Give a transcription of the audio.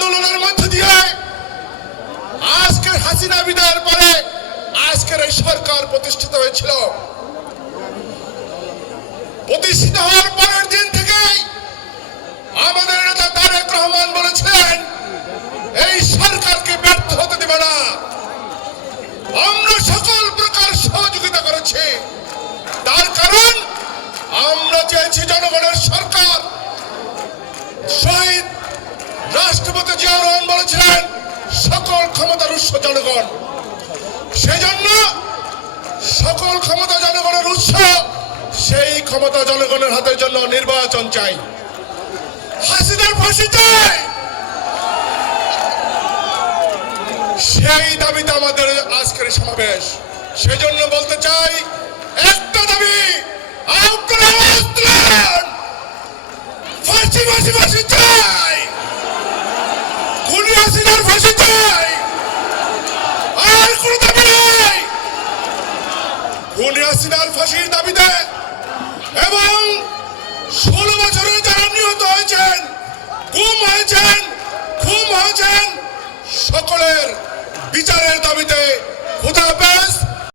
আন্দোলনের মধ্য দিয়ে আজকের হাসিনা বিদায়ের পরে আজকের এই সরকার প্রতিষ্ঠিত হয়েছিল। প্রতিষ্ঠিত হওয়ার পরের দিন থেকেই আমাদের নেতা তারেক রহমান বলেছেন এই সরকারকে ব্যর্থ হতে দেবে না। আমরা সকল প্রকার সহযোগিতা করেছি। তার কারণ আমরা চেয়েছি জনগণের সরকার রাষ্ট্রপতি জিয়া রহমান বলেছিলেন, সকল ক্ষমতার উৎস জনগণ। সেজন্য সকল ক্ষমতা জনগণের উৎস, সেই ক্ষমতা জনগণের হাতের জন্য নির্বাচন চাই। হাসিনার ফাঁসি চাই! সেই দাবিতে আমাদের আজকের সমাবেশ। সেজন্য বলতে চাই, একটা দাবি। ফাঁসি ফাঁসি ফাঁসি চাই খুনি হাসিনার ফাঁসি চাই আর কোনো দাবি নেই খুনি হাসিনার ফাঁসির দাবিতে এবং ষোলো বছরে যারা নিহত হয়েছেন গুম হয়েছেন খুম হয়েছেন, সকলের বিচারের দাবিতে খুদা হাফেজ